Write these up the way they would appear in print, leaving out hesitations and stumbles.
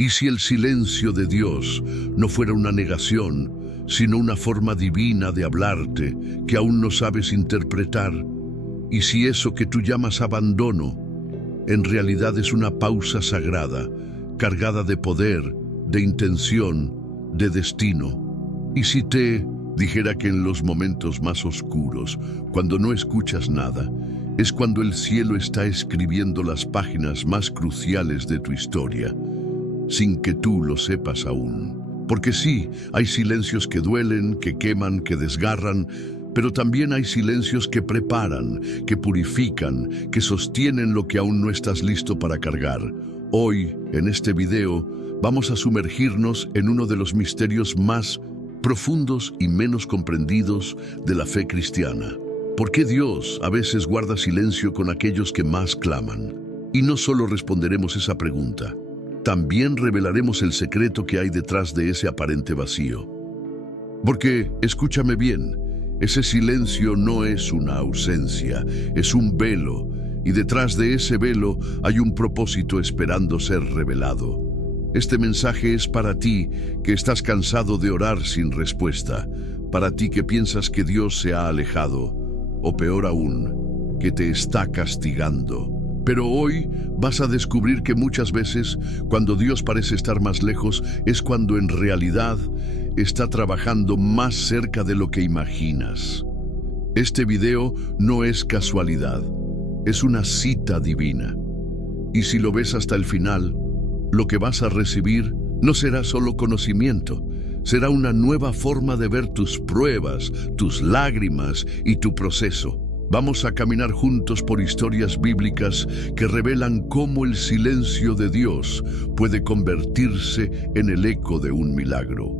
¿Y si el silencio de Dios no fuera una negación, sino una forma divina de hablarte que aún no sabes interpretar? ¿Y si eso que tú llamas abandono en realidad es una pausa sagrada, cargada de poder, de intención, de destino? ¿Y si te dijera que en los momentos más oscuros, cuando no escuchas nada, es cuando el cielo está escribiendo las páginas más cruciales de tu historia, sin que tú lo sepas aún? Porque sí, hay silencios que duelen, que queman, que desgarran, pero también hay silencios que preparan, que purifican, que sostienen lo que aún no estás listo para cargar. Hoy, en este video, vamos a sumergirnos en uno de los misterios más profundos y menos comprendidos de la fe cristiana. ¿Por qué Dios a veces guarda silencio con aquellos que más claman? Y no solo responderemos esa pregunta, también revelaremos el secreto que hay detrás de ese aparente vacío. Porque, escúchame bien, ese silencio no es una ausencia, es un velo, y detrás de ese velo hay un propósito esperando ser revelado. Este mensaje es para ti que estás cansado de orar sin respuesta, para ti que piensas que Dios se ha alejado, o peor aún, que te está castigando. Pero hoy vas a descubrir que muchas veces, cuando Dios parece estar más lejos, es cuando en realidad está trabajando más cerca de lo que imaginas. Este video no es casualidad, es una cita divina. Y si lo ves hasta el final, lo que vas a recibir no será solo conocimiento, será una nueva forma de ver tus pruebas, tus lágrimas y tu proceso. Vamos a caminar juntos por historias bíblicas que revelan cómo el silencio de Dios puede convertirse en el eco de un milagro.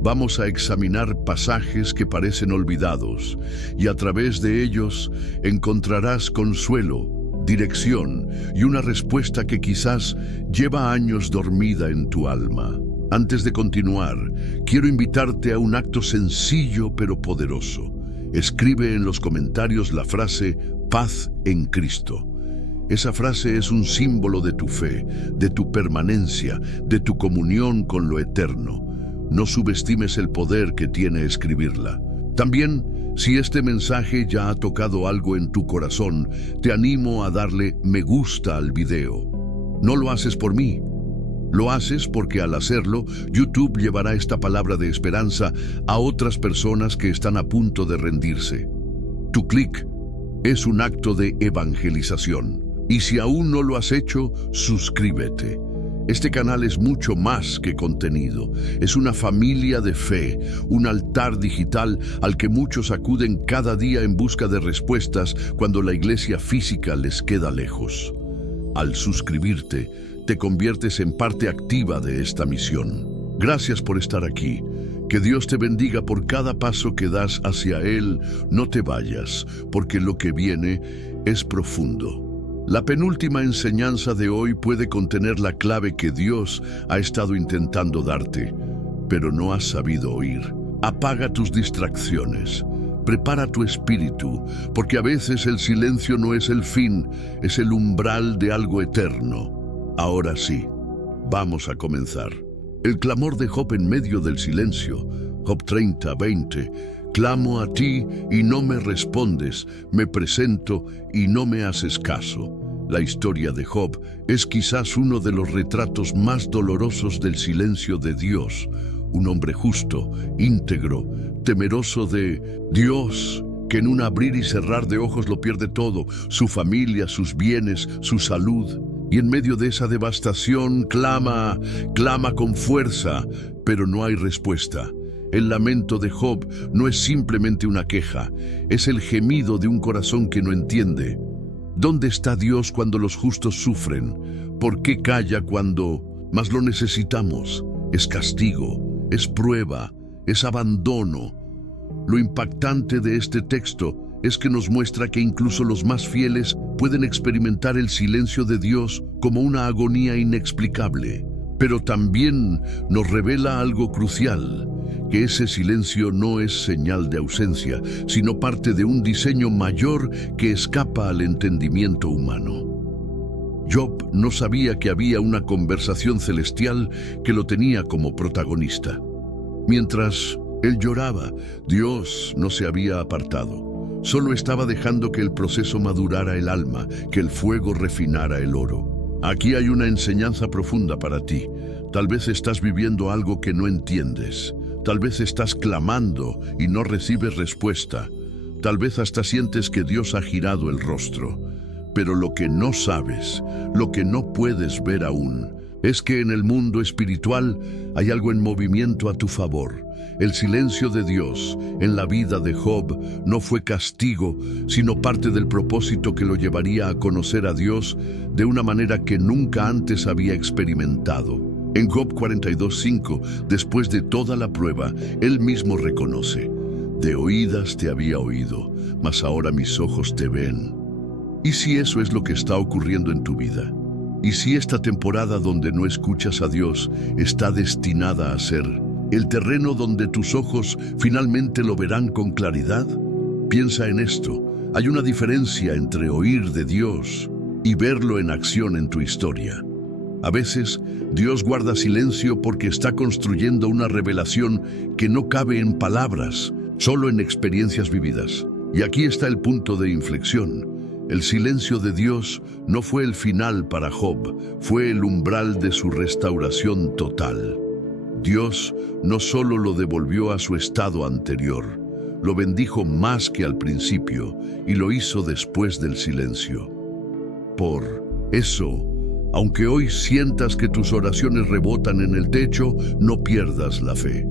Vamos a examinar pasajes que parecen olvidados y a través de ellos encontrarás consuelo, dirección y una respuesta que quizás lleva años dormida en tu alma. Antes de continuar, quiero invitarte a un acto sencillo pero poderoso. Escribe en los comentarios la frase "paz en Cristo". Esa frase es un símbolo de tu fe, de tu permanencia, de tu comunión con lo eterno. No subestimes el poder que tiene escribirla. También, si este mensaje ya ha tocado algo en tu corazón, te animo a darle me gusta al video. No lo haces por mí. Lo haces porque al hacerlo, YouTube llevará esta palabra de esperanza a otras personas que están a punto de rendirse. Tu clic es un acto de evangelización. Y si aún no lo has hecho, suscríbete. Este canal es mucho más que contenido. Es una familia de fe, un altar digital al que muchos acuden cada día en busca de respuestas cuando la iglesia física les queda lejos. Al suscribirte, te conviertes en parte activa de esta misión. Gracias por estar aquí. Que Dios te bendiga por cada paso que das hacia Él. No te vayas, porque lo que viene es profundo. La penúltima enseñanza de hoy puede contener la clave que Dios ha estado intentando darte, pero no has sabido oír. Apaga tus distracciones. Prepara tu espíritu, porque a veces el silencio no es el fin, es el umbral de algo eterno. Ahora sí, vamos a comenzar. El clamor de Job en medio del silencio. Job 30:20. Clamo a ti y no me respondes, me presento y no me haces caso. La historia de Job es quizás uno de los retratos más dolorosos del silencio de Dios. Un hombre justo, íntegro, temeroso de Dios, que en un abrir y cerrar de ojos lo pierde todo, su familia, sus bienes, su salud. Y en medio de esa devastación clama con fuerza, pero no hay respuesta. El lamento de Job no es simplemente una queja, es el gemido de un corazón que no entiende. ¿Dónde está Dios cuando los justos sufren? ¿Por qué calla cuando más lo necesitamos? Es castigo, es prueba, es abandono. Lo impactante de este texto es que nos muestra que incluso los más fieles pueden experimentar el silencio de Dios como una agonía inexplicable. Pero también nos revela algo crucial, que ese silencio no es señal de ausencia, sino parte de un diseño mayor que escapa al entendimiento humano. Job no sabía que había una conversación celestial que lo tenía como protagonista. Mientras él lloraba, Dios no se había apartado. Solo estaba dejando que el proceso madurara el alma, que el fuego refinara el oro. Aquí hay una enseñanza profunda para ti. Tal vez estás viviendo algo que no entiendes. Tal vez estás clamando y no recibes respuesta. Tal vez hasta sientes que Dios ha girado el rostro. Pero lo que no sabes, lo que no puedes ver aún, es que en el mundo espiritual hay algo en movimiento a tu favor. El silencio de Dios en la vida de Job no fue castigo, sino parte del propósito que lo llevaría a conocer a Dios de una manera que nunca antes había experimentado. En Job 42:5, después de toda la prueba, él mismo reconoce: de oídas te había oído, mas ahora mis ojos te ven. ¿Y si eso es lo que está ocurriendo en tu vida? ¿Y si esta temporada donde no escuchas a Dios está destinada a ser el terreno donde tus ojos finalmente lo verán con claridad? Piensa en esto. Hay una diferencia entre oír de Dios y verlo en acción en tu historia. A veces, Dios guarda silencio porque está construyendo una revelación que no cabe en palabras, solo en experiencias vividas. Y aquí está el punto de inflexión. El silencio de Dios no fue el final para Job, fue el umbral de su restauración total. Dios no solo lo devolvió a su estado anterior, lo bendijo más que al principio y lo hizo después del silencio. Por eso, aunque hoy sientas que tus oraciones rebotan en el techo, no pierdas la fe.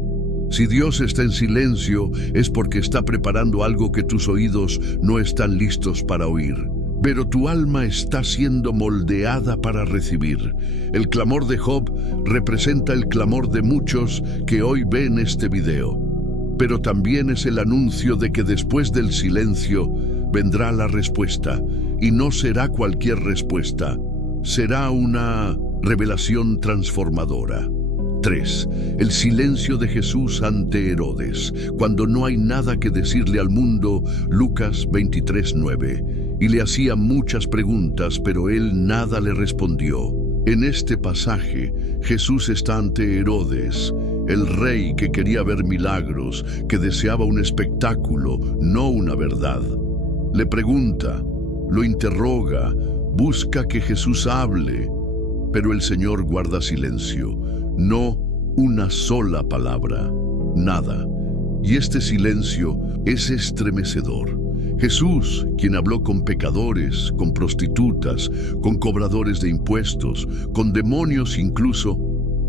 Si Dios está en silencio, es porque está preparando algo que tus oídos no están listos para oír. Pero tu alma está siendo moldeada para recibir. El clamor de Job representa el clamor de muchos que hoy ven este video. Pero también es el anuncio de que después del silencio vendrá la respuesta. Y no será cualquier respuesta. Será una revelación transformadora. 3. El silencio de Jesús ante Herodes, cuando no hay nada que decirle al mundo. Lucas 23:9. Y le hacía muchas preguntas, pero él nada le respondió. En este pasaje, Jesús está ante Herodes, el rey que quería ver milagros, que deseaba un espectáculo, no una verdad. Le pregunta, lo interroga, busca que Jesús hable, pero el Señor guarda silencio. No una sola palabra, nada. Y este silencio es estremecedor. Jesús, quien habló con pecadores, con prostitutas, con cobradores de impuestos, con demonios incluso,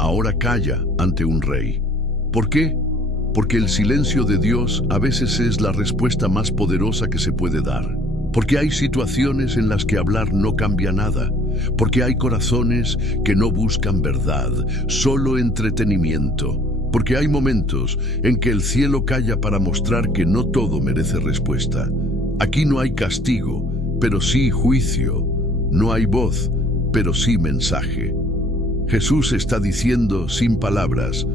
ahora calla ante un rey. ¿Por qué? Porque el silencio de Dios a veces es la respuesta más poderosa que se puede dar. Porque hay situaciones en las que hablar no cambia nada. Porque hay corazones que no buscan verdad, solo entretenimiento. Porque hay momentos en que el cielo calla para mostrar que no todo merece respuesta. Aquí no hay castigo, pero sí juicio. No hay voz, pero sí mensaje. Jesús está diciendo sin palabras: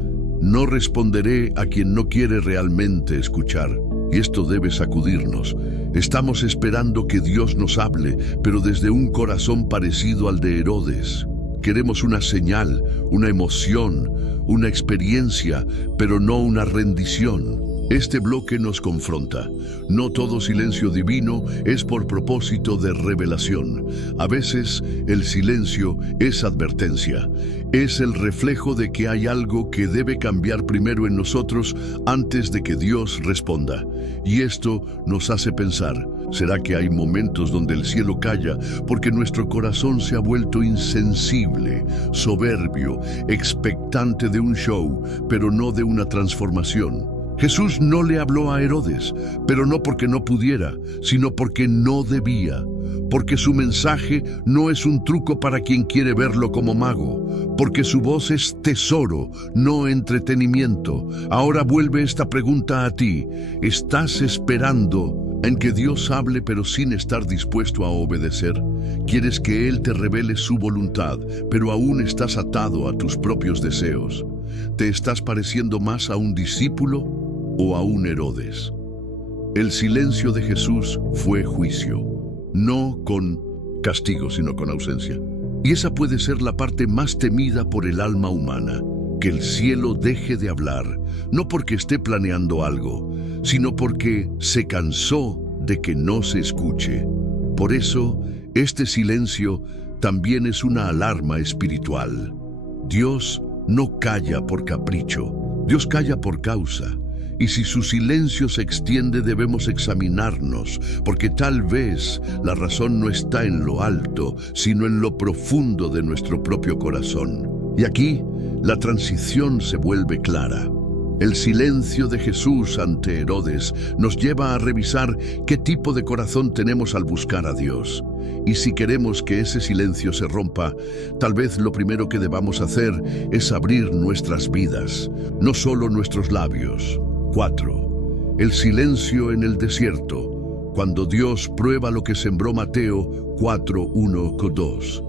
no responderé a quien no quiere realmente escuchar. Y esto debe sacudirnos. Estamos esperando que Dios nos hable, pero desde un corazón parecido al de Herodes. Queremos una señal, una emoción, una experiencia, pero no una rendición. Este bloque nos confronta. No todo silencio divino es por propósito de revelación. A veces el silencio es advertencia. Es el reflejo de que hay algo que debe cambiar primero en nosotros antes de que Dios responda. Y esto nos hace pensar, ¿será que hay momentos donde el cielo calla porque nuestro corazón se ha vuelto insensible, soberbio, expectante de un show, pero no de una transformación? Jesús no le habló a Herodes, pero no porque no pudiera, sino porque no debía. Porque su mensaje no es un truco para quien quiere verlo como mago. Porque su voz es tesoro, no entretenimiento. Ahora vuelve esta pregunta a ti. ¿Estás esperando en que Dios hable pero sin estar dispuesto a obedecer? ¿Quieres que Él te revele su voluntad, pero aún estás atado a tus propios deseos? ¿Te estás pareciendo más a un discípulo o a un Herodes? El silencio de Jesús fue juicio, no con castigo, sino con ausencia. Y esa puede ser la parte más temida por el alma humana, que el cielo deje de hablar, no porque esté planeando algo, sino porque se cansó de que no se escuche. Por eso, este silencio también es una alarma espiritual. Dios no calla por capricho, Dios calla por causa. Y si su silencio se extiende, debemos examinarnos, porque tal vez la razón no está en lo alto, sino en lo profundo de nuestro propio corazón. Y aquí, la transición se vuelve clara. El silencio de Jesús ante Herodes nos lleva a revisar qué tipo de corazón tenemos al buscar a Dios. Y si queremos que ese silencio se rompa, tal vez lo primero que debamos hacer es abrir nuestras vidas, no solo nuestros labios. 4. El silencio en el desierto, cuando Dios prueba lo que sembró Mateo 4:1-2.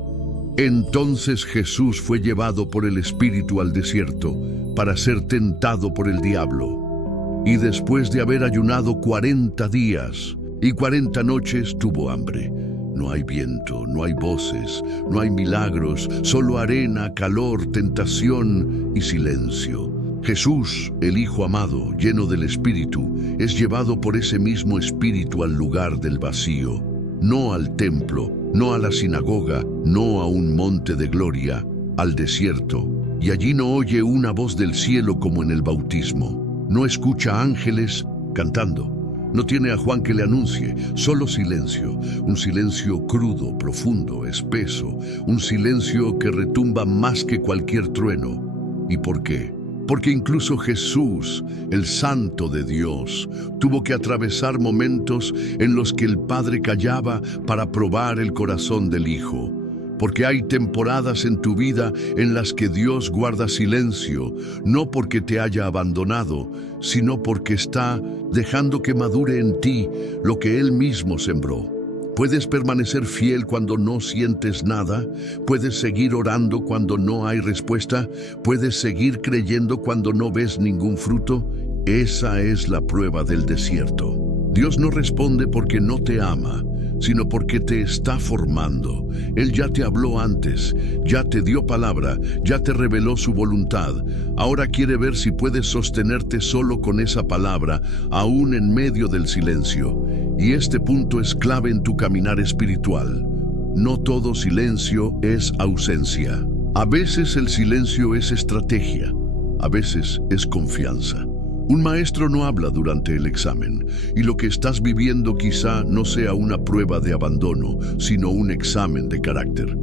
Entonces Jesús fue llevado por el Espíritu al desierto para ser tentado por el diablo. Y después de haber ayunado 40 días y 40 noches tuvo hambre. No hay viento, no hay voces, no hay milagros, solo arena, calor, tentación y silencio. Jesús, el Hijo amado, lleno del Espíritu, es llevado por ese mismo Espíritu al lugar del vacío, no al templo, no a la sinagoga, no a un monte de gloria, al desierto. Y allí no oye una voz del cielo como en el bautismo. No escucha ángeles cantando. No tiene a Juan que le anuncie, solo silencio. Un silencio crudo, profundo, espeso. Un silencio que retumba más que cualquier trueno. ¿Y por qué? Porque incluso Jesús, el Santo de Dios, tuvo que atravesar momentos en los que el Padre callaba para probar el corazón del Hijo. Porque hay temporadas en tu vida en las que Dios guarda silencio, no porque te haya abandonado, sino porque está dejando que madure en ti lo que Él mismo sembró. Puedes permanecer fiel cuando no sientes nada, puedes seguir orando cuando no hay respuesta, puedes seguir creyendo cuando no ves ningún fruto. Esa es la prueba del desierto. Dios no responde porque no te ama, sino porque te está formando. Él ya te habló antes, ya te dio palabra, ya te reveló su voluntad. Ahora quiere ver si puedes sostenerte solo con esa palabra, aún en medio del silencio. Y este punto es clave en tu caminar espiritual. No todo silencio es ausencia. A veces el silencio es estrategia, a veces es confianza. Un maestro no habla durante el examen, y lo que estás viviendo quizá no sea una prueba de abandono, sino un examen de carácter.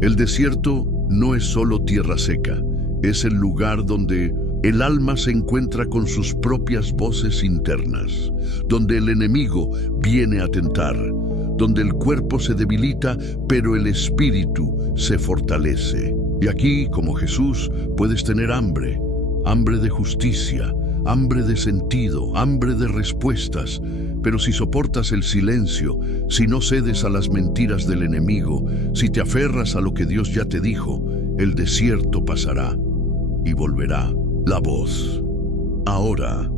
El desierto no es solo tierra seca, es el lugar donde el alma se encuentra con sus propias voces internas, donde el enemigo viene a tentar, donde el cuerpo se debilita, pero el espíritu se fortalece. Y aquí, como Jesús, puedes tener hambre, hambre de justicia, hambre de sentido, hambre de respuestas. Pero si soportas el silencio, si no cedes a las mentiras del enemigo, si te aferras a lo que Dios ya te dijo, el desierto pasará y volverá la voz. Ahora,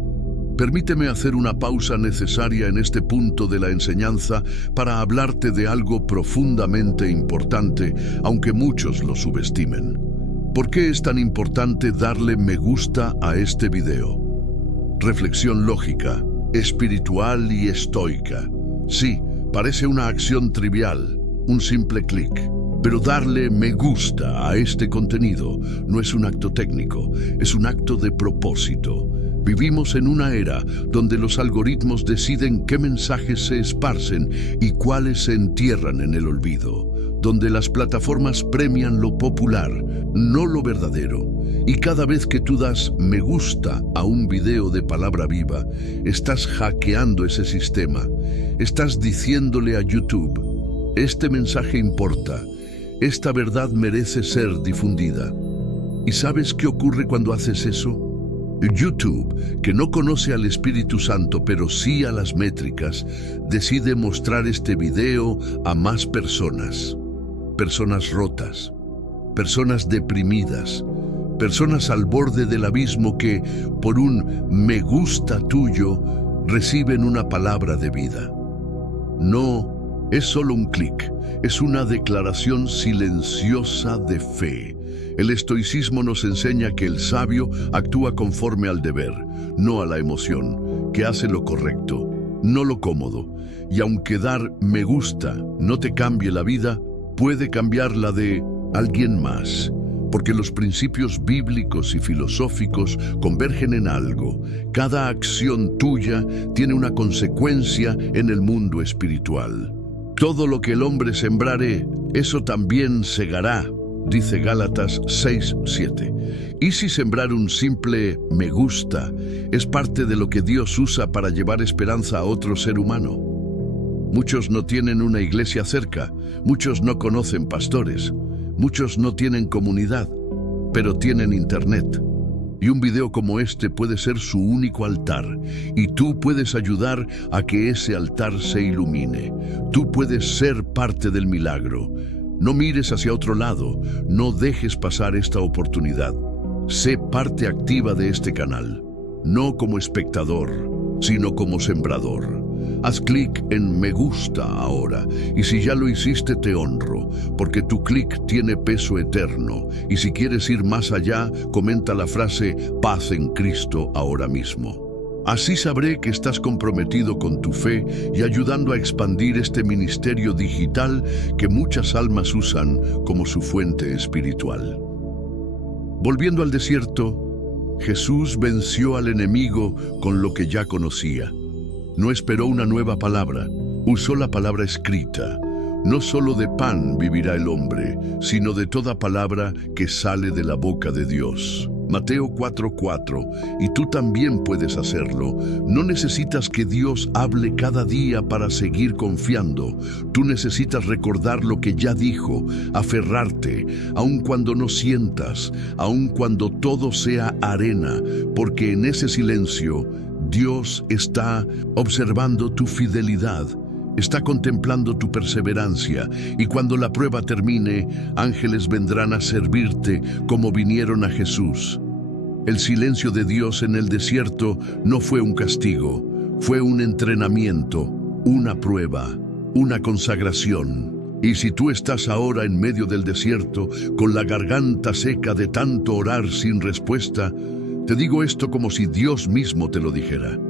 permíteme hacer una pausa necesaria en este punto de la enseñanza para hablarte de algo profundamente importante, aunque muchos lo subestimen. ¿Por qué es tan importante darle me gusta a este video? Reflexión lógica, espiritual y estoica. Sí, parece una acción trivial, un simple clic. Pero darle me gusta a este contenido no es un acto técnico, es un acto de propósito. Vivimos en una era donde los algoritmos deciden qué mensajes se esparcen y cuáles se entierran en el olvido, donde las plataformas premian lo popular, no lo verdadero. Y cada vez que tú das me gusta a un video de Palabra Viva, estás hackeando ese sistema. Estás diciéndole a YouTube, este mensaje importa, esta verdad merece ser difundida. ¿Y sabes qué ocurre cuando haces eso? YouTube, que no conoce al Espíritu Santo, pero sí a las métricas, decide mostrar este video a más personas. Personas rotas, personas deprimidas, personas al borde del abismo que, por un me gusta tuyo, reciben una palabra de vida. No Es solo un clic, es una declaración silenciosa de fe. El estoicismo nos enseña que el sabio actúa conforme al deber, no a la emoción, que hace lo correcto, no lo cómodo. Y aunque dar me gusta no te cambie la vida, puede cambiar la de alguien más. Porque los principios bíblicos y filosóficos convergen en algo. Cada acción tuya tiene una consecuencia en el mundo espiritual. Todo lo que el hombre sembrare, eso también segará, dice Gálatas 6:7. Y si sembrar un simple me gusta es parte de lo que Dios usa para llevar esperanza a otro ser humano. Muchos no tienen una iglesia cerca, muchos no conocen pastores, muchos no tienen comunidad, pero tienen internet. Y un video como este puede ser su único altar, y tú puedes ayudar a que ese altar se ilumine. Tú puedes ser parte del milagro. No mires hacia otro lado, no dejes pasar esta oportunidad. Sé parte activa de este canal, no como espectador, sino como sembrador. Haz clic en me gusta ahora, y si ya lo hiciste te honro, porque tu clic tiene peso eterno, y si quieres ir más allá, comenta la frase paz en Cristo ahora mismo. Así sabré que estás comprometido con tu fe y ayudando a expandir este ministerio digital que muchas almas usan como su fuente espiritual. Volviendo al desierto, Jesús venció al enemigo con lo que ya conocía. No esperó una nueva palabra, usó la palabra escrita. No solo de pan vivirá el hombre, sino de toda palabra que sale de la boca de Dios. Mateo 4:4, y tú también puedes hacerlo. No necesitas que Dios hable cada día para seguir confiando. Tú necesitas recordar lo que ya dijo, aferrarte, aun cuando no sientas, aun cuando todo sea arena, porque en ese silencio Dios está observando tu fidelidad, está contemplando tu perseverancia, y cuando la prueba termine, ángeles vendrán a servirte como vinieron a Jesús. El silencio de Dios en el desierto no fue un castigo, fue un entrenamiento, una prueba, una consagración. Y si tú estás ahora en medio del desierto, con la garganta seca de tanto orar sin respuesta, te digo esto como si Dios mismo te lo dijera.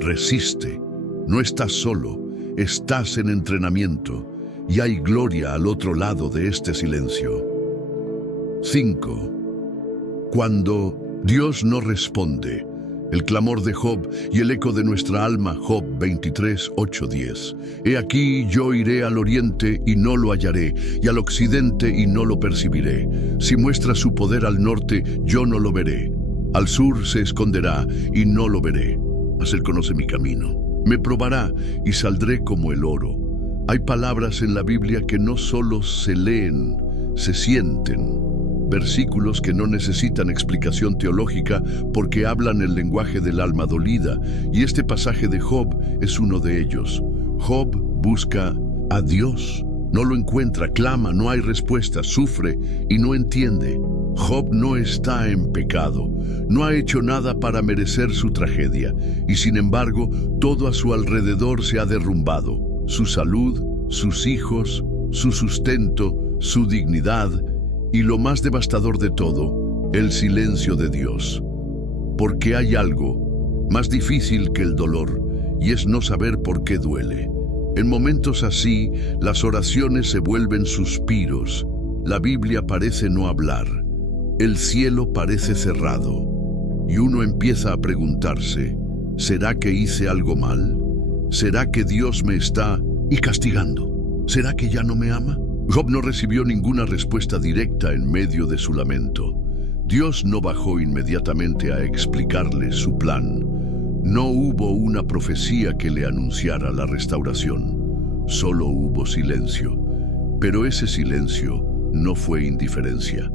Resiste, no estás solo, estás en entrenamiento y hay gloria al otro lado de este silencio. 5. Cuando Dios no responde, el clamor de Job y el eco de nuestra alma, Job 23:8-10. He aquí yo iré al oriente y no lo hallaré, y al occidente y no lo percibiré. Si muestra su poder al norte, yo no lo veré. Al sur se esconderá y no lo veré, mas él conoce mi camino. Me probará y saldré como el oro. Hay palabras en la Biblia que no solo se leen, se sienten. Versículos que no necesitan explicación teológica porque hablan el lenguaje del alma dolida, y este pasaje de Job es uno de ellos. Job busca a Dios, no lo encuentra, clama, no hay respuesta, sufre y no entiende. Job no está en pecado, no ha hecho nada para merecer su tragedia, y sin embargo, todo a su alrededor se ha derrumbado. Su salud, sus hijos, su sustento, su dignidad, y lo más devastador de todo, el silencio de Dios. Porque hay algo más difícil que el dolor, y es no saber por qué duele. En momentos así, las oraciones se vuelven suspiros, la Biblia parece no hablar, el cielo parece cerrado, y uno empieza a preguntarse, ¿será que hice algo mal? ¿Será que Dios me está castigando? ¿Será que ya no me ama? Job no recibió ninguna respuesta directa en medio de su lamento. Dios no bajó inmediatamente a explicarle su plan. No hubo una profecía que le anunciara la restauración. Solo hubo silencio. Pero ese silencio no fue indiferencia.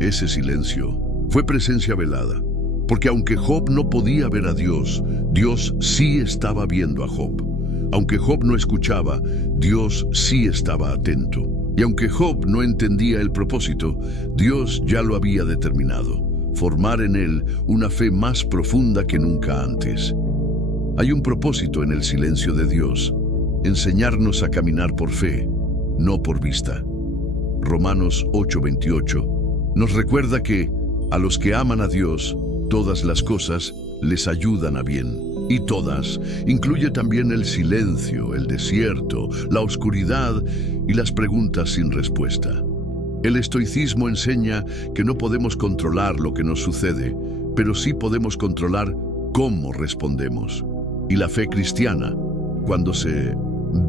Ese silencio fue presencia velada. Porque aunque Job no podía ver a Dios, Dios sí estaba viendo a Job. Aunque Job no escuchaba, Dios sí estaba atento. Y aunque Job no entendía el propósito, Dios ya lo había determinado, formar en él una fe más profunda que nunca antes. Hay un propósito en el silencio de Dios. enseñarnos a caminar por fe, no por vista. Romanos 8:28 nos recuerda que a los que aman a Dios, todas las cosas les ayudan a bien. Y todas incluye también el silencio, el desierto, la oscuridad y las preguntas sin respuesta. El estoicismo enseña que no podemos controlar lo que nos sucede, pero sí podemos controlar cómo respondemos. Y la fe cristiana, cuando se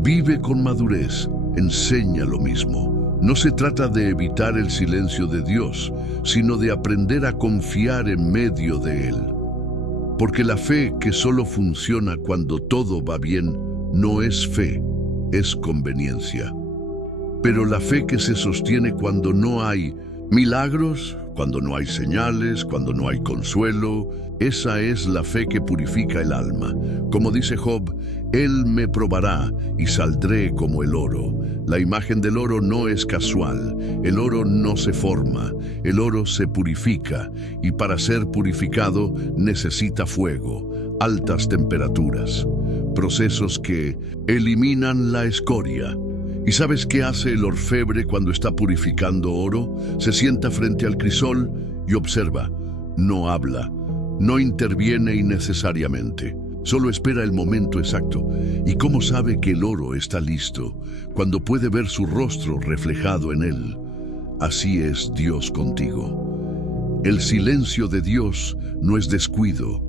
vive con madurez, enseña lo mismo. No se trata de evitar el silencio de Dios, sino de aprender a confiar en medio de él. Porque la fe que solo funciona cuando todo va bien no es fe, es conveniencia. Pero la fe que se sostiene cuando no hay milagros, cuando no hay señales, cuando no hay consuelo, esa es la fe que purifica el alma. Como dice Job, Él me probará y saldré como el oro. La imagen del oro no es casual, el oro no se forma, el oro se purifica y para ser purificado necesita fuego, altas temperaturas, procesos que eliminan la escoria. ¿Y sabes qué hace el orfebre cuando está purificando oro? Se sienta frente al crisol y observa. No habla, no interviene innecesariamente. Solo espera el momento exacto. ¿Y cómo sabe que el oro está listo? Cuando puede ver su rostro reflejado en él. Así es Dios contigo. El silencio de Dios no es descuido,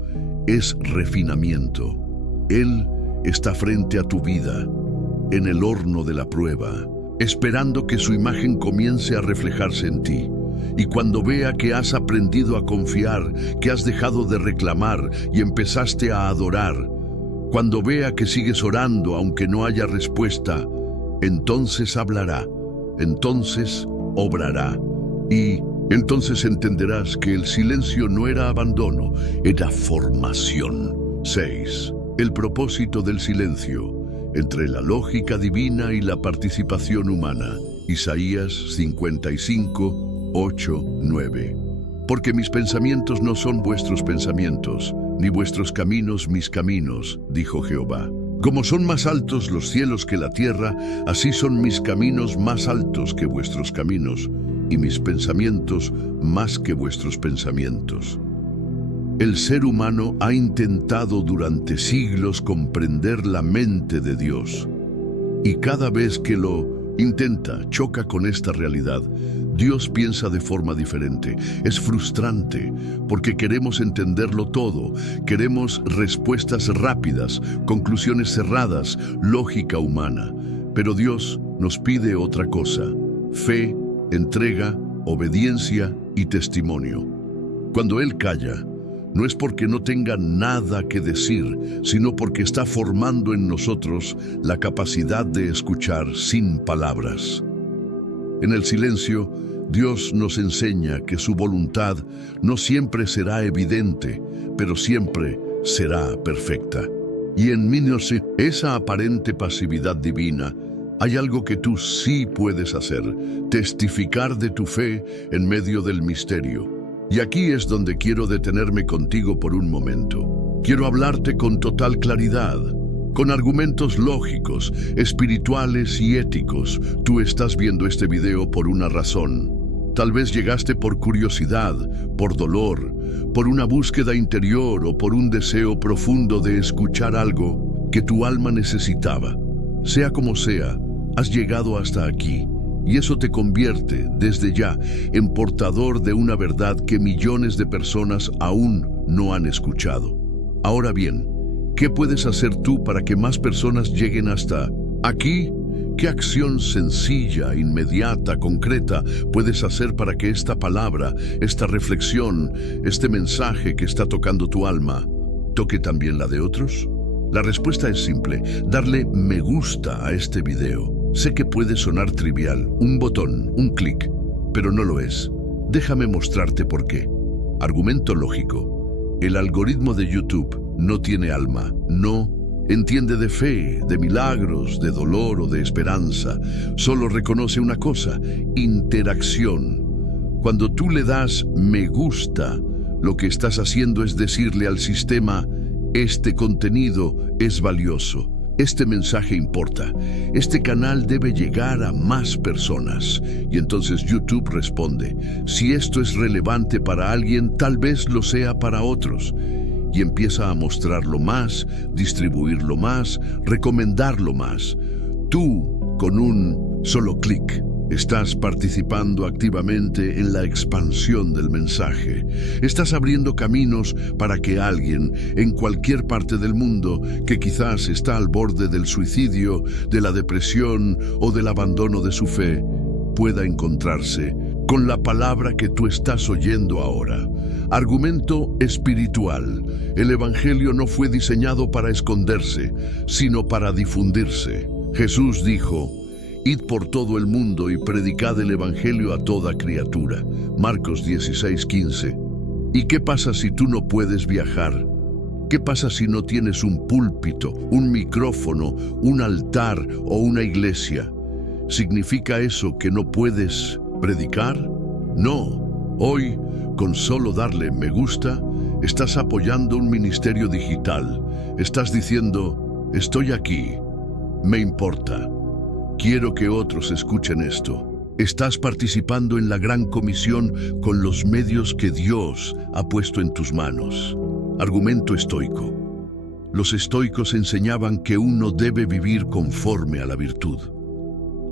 es refinamiento. Él está frente a tu vida, en el horno de la prueba, esperando que su imagen comience a reflejarse en ti. Y cuando vea que has aprendido a confiar, que has dejado de reclamar y empezaste a adorar, cuando vea que sigues orando aunque no haya respuesta, entonces hablará, entonces obrará. Y entonces entenderás que el silencio no era abandono, era formación. 6. El propósito del silencio. Entre la lógica divina y la participación humana. Isaías 55, 8, 9. Porque mis pensamientos no son vuestros pensamientos, ni vuestros caminos mis caminos, dijo Jehová. Como son más altos los cielos que la tierra, así son mis caminos más altos que vuestros caminos, y mis pensamientos más que vuestros pensamientos. El ser humano ha intentado durante siglos comprender la mente de Dios. Y cada vez que lo intenta, choca con esta realidad. Dios piensa de forma diferente. Es frustrante porque queremos entenderlo todo. Queremos respuestas rápidas, conclusiones cerradas, lógica humana. Pero Dios nos pide otra cosa: fe, entrega, obediencia y testimonio. Cuando Él calla, no es porque no tenga nada que decir, sino porque está formando en nosotros la capacidad de escuchar sin palabras. En el silencio, Dios nos enseña que su voluntad no siempre será evidente, pero siempre será perfecta. Y en esa aparente pasividad divina, hay algo que tú sí puedes hacer: testificar de tu fe en medio del misterio. Y aquí es donde quiero detenerme contigo por un momento. Quiero hablarte con total claridad, con argumentos lógicos, espirituales y éticos. Tú estás viendo este video por una razón. Tal vez llegaste por curiosidad, por dolor, por una búsqueda interior o por un deseo profundo de escuchar algo que tu alma necesitaba. Sea como sea, has llegado hasta aquí. Y eso te convierte, desde ya, en portador de una verdad que millones de personas aún no han escuchado. Ahora bien, ¿qué puedes hacer tú para que más personas lleguen hasta aquí? ¿Qué acción sencilla, inmediata, concreta puedes hacer para que esta palabra, esta reflexión, este mensaje que está tocando tu alma, toque también la de otros? La respuesta es simple: darle me gusta a este video. Sé que puede sonar trivial, un botón, un clic, pero no lo es. Déjame mostrarte por qué. Argumento lógico. El algoritmo de YouTube no tiene alma, no entiende de fe, de milagros, de dolor o de esperanza. Solo reconoce una cosa: interacción. Cuando tú le das me gusta, lo que estás haciendo es decirle al sistema: este contenido es valioso. Este mensaje importa. Este canal debe llegar a más personas. Y entonces YouTube responde, si esto es relevante para alguien, tal vez lo sea para otros. Y empieza a mostrarlo más, distribuirlo más, recomendarlo más. Tú, con un solo clic, estás participando activamente en la expansión del mensaje. Estás abriendo caminos para que alguien, en cualquier parte del mundo, que quizás está al borde del suicidio, de la depresión o del abandono de su fe, pueda encontrarse con la palabra que tú estás oyendo ahora. Argumento espiritual. El Evangelio no fue diseñado para esconderse, sino para difundirse. Jesús dijo, id por todo el mundo y predicad el Evangelio a toda criatura. Marcos 16:15. ¿Y qué pasa si tú no puedes viajar? ¿Qué pasa si no tienes un púlpito, un micrófono, un altar o una iglesia? ¿Significa eso que no puedes predicar? No. Hoy, con solo darle me gusta, estás apoyando un ministerio digital. Estás diciendo, estoy aquí, me importa. Quiero que otros escuchen esto. Estás participando en la gran comisión con los medios que Dios ha puesto en tus manos. Argumento estoico. Los estoicos enseñaban que uno debe vivir conforme a la virtud.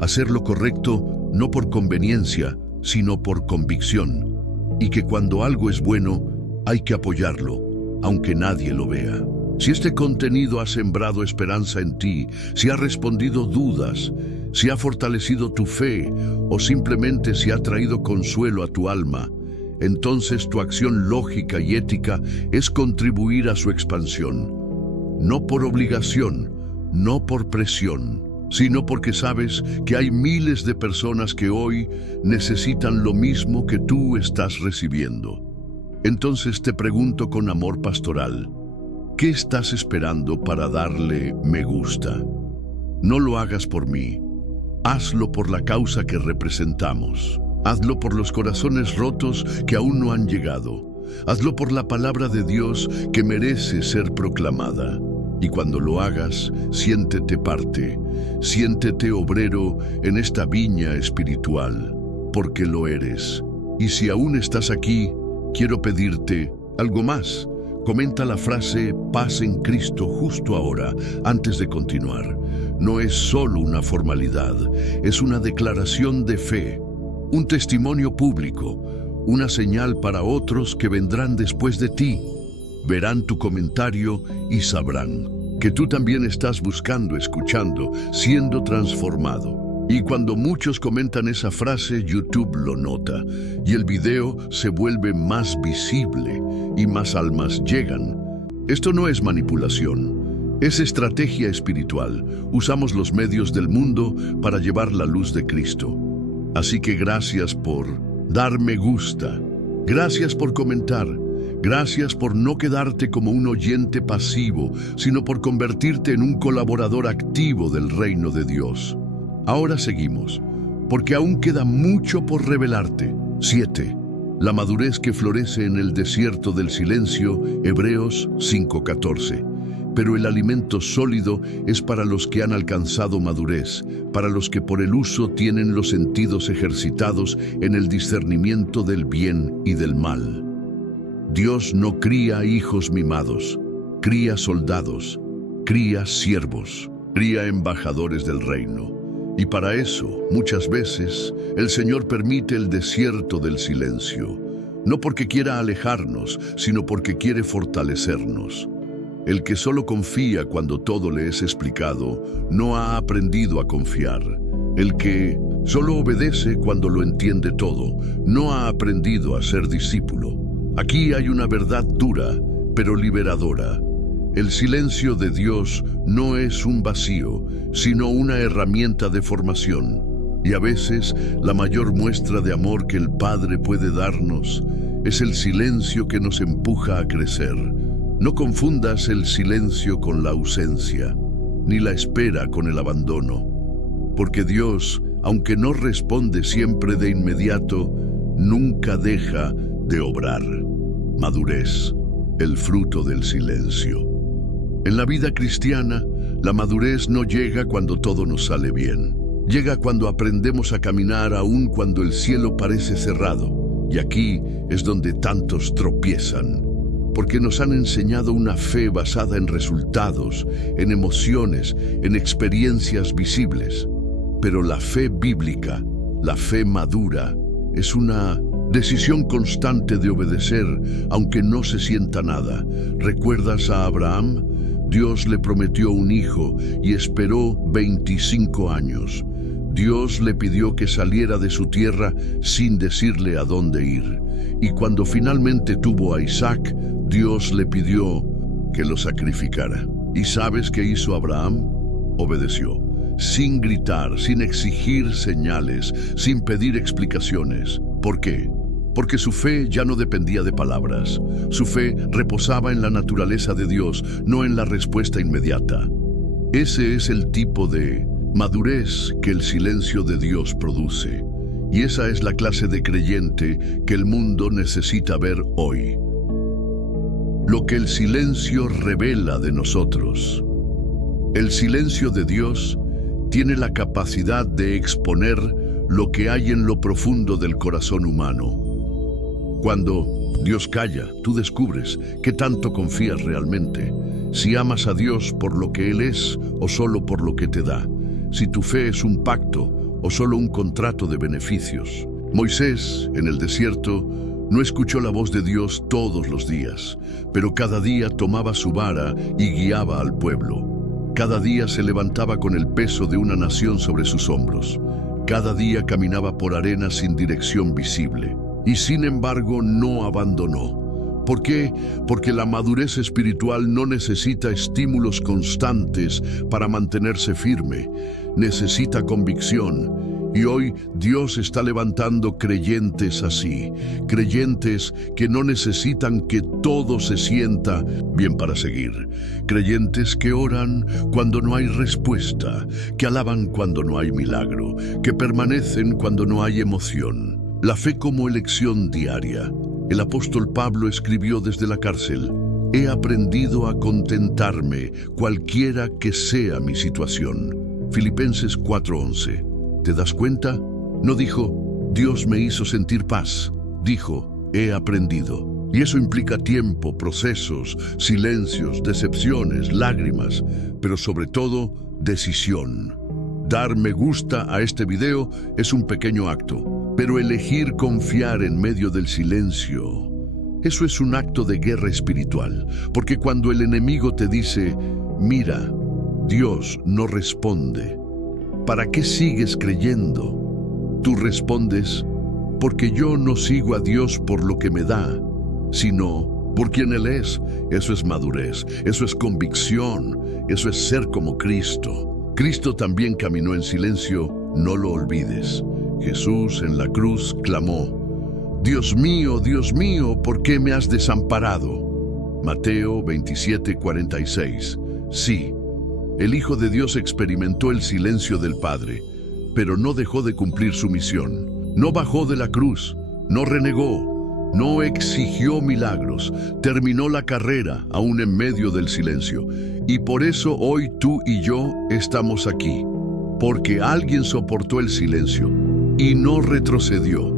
Hacer lo correcto no por conveniencia, sino por convicción. Y que cuando algo es bueno, hay que apoyarlo, aunque nadie lo vea. Si este contenido ha sembrado esperanza en ti, si ha respondido dudas, si ha fortalecido tu fe o simplemente si ha traído consuelo a tu alma, entonces tu acción lógica y ética es contribuir a su expansión. No por obligación, no por presión, sino porque sabes que hay miles de personas que hoy necesitan lo mismo que tú estás recibiendo. Entonces te pregunto con amor pastoral, ¿qué estás esperando para darle me gusta? No lo hagas por mí. Hazlo por la causa que representamos. Hazlo por los corazones rotos que aún no han llegado. Hazlo por la palabra de Dios que merece ser proclamada. Y cuando lo hagas, siéntete parte, siéntete obrero en esta viña espiritual, porque lo eres. Y si aún estás aquí, quiero pedirte algo más. Comenta la frase paz en Cristo justo ahora, antes de continuar. No es solo una formalidad, es una declaración de fe, un testimonio público, una señal para otros que vendrán después de ti. Verán tu comentario y sabrán que tú también estás buscando, escuchando, siendo transformado. Y cuando muchos comentan esa frase, YouTube lo nota y el video se vuelve más visible y más almas llegan. Esto no es manipulación, es estrategia espiritual. Usamos los medios del mundo para llevar la luz de Cristo. Así que gracias por dar me gusta, gracias por comentar, gracias por no quedarte como un oyente pasivo, sino por convertirte en un colaborador activo del reino de Dios. Ahora seguimos, porque aún queda mucho por revelarte. 7. La madurez que florece en el desierto del silencio, Hebreos 5:14. Pero el alimento sólido es para los que han alcanzado madurez, para los que por el uso tienen los sentidos ejercitados en el discernimiento del bien y del mal. Dios no cría hijos mimados, cría soldados, cría siervos, cría embajadores del reino. Y para eso, muchas veces, el Señor permite el desierto del silencio, no porque quiera alejarnos, sino porque quiere fortalecernos. El que solo confía cuando todo le es explicado, no ha aprendido a confiar. El que solo obedece cuando lo entiende todo, no ha aprendido a ser discípulo. Aquí hay una verdad dura, pero liberadora. El silencio de Dios no es un vacío, sino una herramienta de formación. Y a veces, la mayor muestra de amor que el Padre puede darnos es el silencio que nos empuja a crecer. No confundas el silencio con la ausencia, ni la espera con el abandono. Porque Dios, aunque no responde siempre de inmediato, nunca deja de obrar. Madurez, el fruto del silencio. En la vida cristiana, La madurez no llega cuando todo nos sale bien. Llega cuando aprendemos a caminar aún cuando el cielo parece cerrado. Y aquí es donde tantos tropiezan, porque nos han enseñado una fe basada en resultados, en emociones, en experiencias visibles. Pero la fe bíblica, la fe madura, es una decisión constante de obedecer, aunque no se sienta nada. ¿Recuerdas a Abraham? Dios le prometió un hijo y esperó 25 años. Dios le pidió que saliera de su tierra sin decirle a dónde ir. Y cuando finalmente tuvo a Isaac, Dios le pidió que lo sacrificara. ¿Y sabes qué hizo Abraham? Obedeció, sin gritar, sin exigir señales, sin pedir explicaciones. ¿Por qué? Porque su fe ya no dependía de palabras. Su fe reposaba en la naturaleza de Dios, no en la respuesta inmediata. Ese es el tipo de madurez que el silencio de Dios produce. Y esa es la clase de creyente que el mundo necesita ver hoy. Lo que el silencio revela de nosotros. El silencio de Dios tiene la capacidad de exponer lo que hay en lo profundo del corazón humano. Cuando Dios calla, tú descubres qué tanto confías realmente, si amas a Dios por lo que Él es o solo por lo que te da, si tu fe es un pacto o solo un contrato de beneficios. Moisés, en el desierto, no escuchó la voz de Dios todos los días, pero cada día tomaba su vara y guiaba al pueblo. Cada día se levantaba con el peso de una nación sobre sus hombros. Cada día caminaba por arena sin dirección visible. Y sin embargo no abandonó. ¿Por qué? Porque la madurez espiritual no necesita estímulos constantes para mantenerse firme. Necesita convicción. Y hoy Dios está levantando creyentes así, creyentes que no necesitan que todo se sienta bien para seguir, creyentes que oran cuando no hay respuesta, que alaban cuando no hay milagro, que permanecen cuando no hay emoción. La fe como elección diaria. El apóstol Pablo escribió desde la cárcel: he aprendido a contentarme cualquiera que sea mi situación. Filipenses 4:11. ¿Te das cuenta? No dijo, Dios me hizo sentir paz. Dijo, he aprendido. Y eso implica tiempo, procesos, silencios, decepciones, lágrimas, pero sobre todo, decisión. Dar me gusta a este video es un pequeño acto, pero elegir confiar en medio del silencio, eso es un acto de guerra espiritual, porque cuando el enemigo te dice, mira, Dios no responde, ¿para qué sigues creyendo? Tú respondes, porque yo no sigo a Dios por lo que me da, sino por quien Él es. Eso es madurez, eso es convicción, eso es ser como Cristo. Cristo también caminó en silencio, no lo olvides. Jesús en la cruz clamó, Dios mío, ¿por qué me has desamparado? Mateo 27:46. Sí, el Hijo de Dios experimentó el silencio del Padre, pero no dejó de cumplir su misión. No bajó de la cruz, no renegó, no exigió milagros, terminó la carrera aún en medio del silencio. Y por eso hoy tú y yo estamos aquí, porque alguien soportó el silencio y no retrocedió.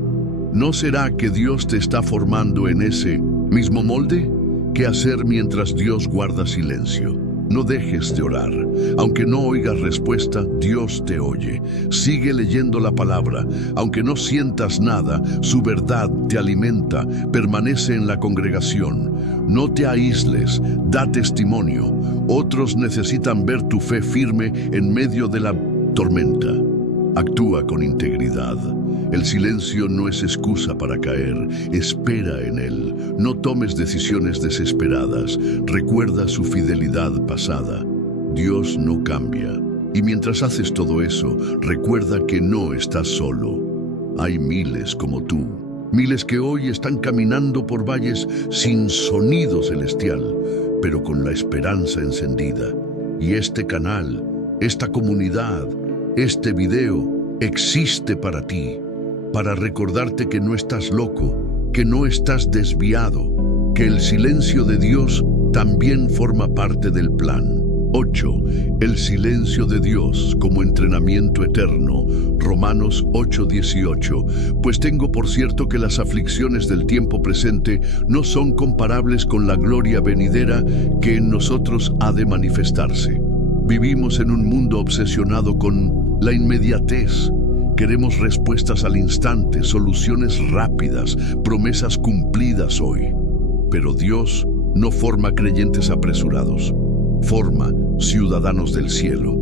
¿No será que Dios te está formando en ese mismo molde? ¿Qué hacer mientras Dios guarda silencio? No dejes de orar. Aunque no oigas respuesta, Dios te oye. Sigue leyendo la palabra. Aunque no sientas nada, su verdad te alimenta. Permanece en la congregación. No te aísles, da testimonio. Otros necesitan ver tu fe firme en medio de la tormenta. Actúa con integridad. El silencio no es excusa para caer. Espera en Él. No tomes decisiones desesperadas. Recuerda su fidelidad pasada. Dios no cambia. Y mientras haces todo eso, recuerda que no estás solo. Hay miles como tú. Miles que hoy están caminando por valles sin sonido celestial, pero con la esperanza encendida. Y este canal, esta comunidad, este video existe para ti, para recordarte que no estás loco, que no estás desviado, que el silencio de Dios también forma parte del plan. 8. El silencio de Dios como entrenamiento eterno. Romanos 8:18. Pues tengo por cierto que las aflicciones del tiempo presente no son comparables con la gloria venidera que en nosotros ha de manifestarse. Vivimos en un mundo obsesionado con la inmediatez. Queremos respuestas al instante, soluciones rápidas, promesas cumplidas hoy. Pero Dios no forma creyentes apresurados, forma ciudadanos del cielo.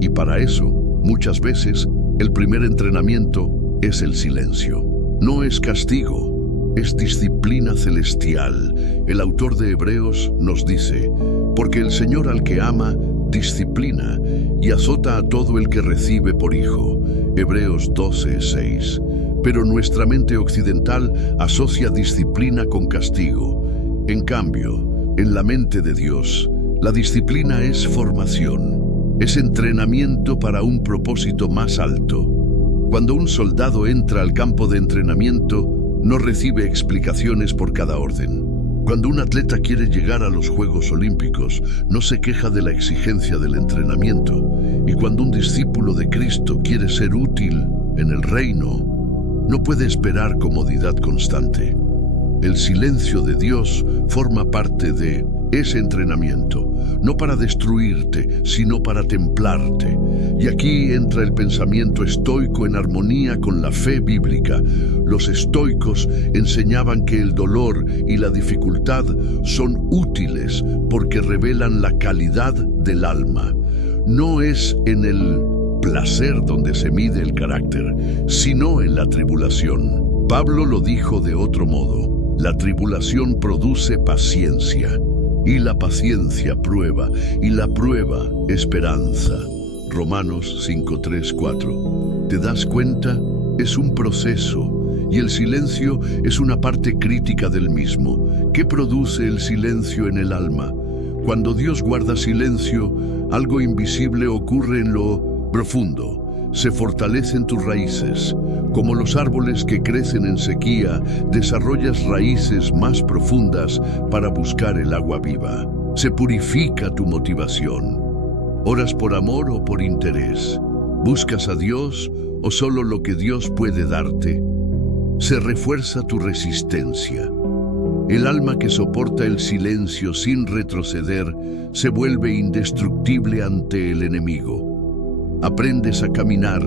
Y para eso, muchas veces, el primer entrenamiento es el silencio. No es castigo, es disciplina celestial. El autor de Hebreos nos dice, porque el Señor al que ama, disciplina y azota a todo el que recibe por hijo. Hebreos 12:6. Pero nuestra mente occidental asocia disciplina con castigo. En cambio, en la mente de Dios, la disciplina es formación, es entrenamiento para un propósito más alto. Cuando un soldado entra al campo de entrenamiento, no recibe explicaciones por cada orden. Cuando un atleta quiere llegar a los Juegos Olímpicos, no se queja de la exigencia del entrenamiento. Y cuando un discípulo de Cristo quiere ser útil en el reino, no puede esperar comodidad constante. El silencio de Dios forma parte de ese entrenamiento, no para destruirte, sino para templarte. Y aquí entra el pensamiento estoico en armonía con la fe bíblica. Los estoicos enseñaban que el dolor y la dificultad son útiles porque revelan la calidad del alma. No es en el placer donde se mide el carácter, sino en la tribulación. Pablo lo dijo de otro modo. La tribulación produce paciencia, y la paciencia prueba, y la prueba esperanza. Romanos 5:3-4. ¿Te das cuenta? Es un proceso, y el silencio es una parte crítica del mismo. ¿Qué produce el silencio en el alma? Cuando Dios guarda silencio, algo invisible ocurre en lo profundo. Se fortalecen tus raíces. Como los árboles que crecen en sequía, desarrollas raíces más profundas para buscar el agua viva. Se purifica tu motivación. ¿Oras por amor o por interés? ¿Buscas a Dios o solo lo que Dios puede darte? Se refuerza tu resistencia. El alma que soporta el silencio sin retroceder se vuelve indestructible ante el enemigo. Aprendes a caminar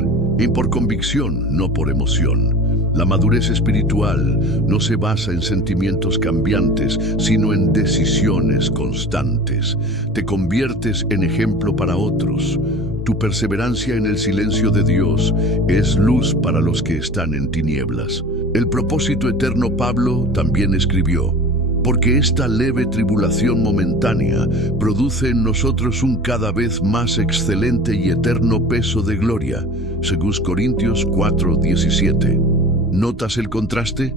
por convicción, no por emoción. La madurez espiritual no se basa en sentimientos cambiantes, sino en decisiones constantes. Te conviertes en ejemplo para otros. Tu perseverancia en el silencio de Dios es luz para los que están en tinieblas. El propósito eterno Pablo también escribió, porque esta leve tribulación momentánea produce en nosotros un cada vez más excelente y eterno peso de gloria. 2 Corintios 4:17. ¿Notas el contraste?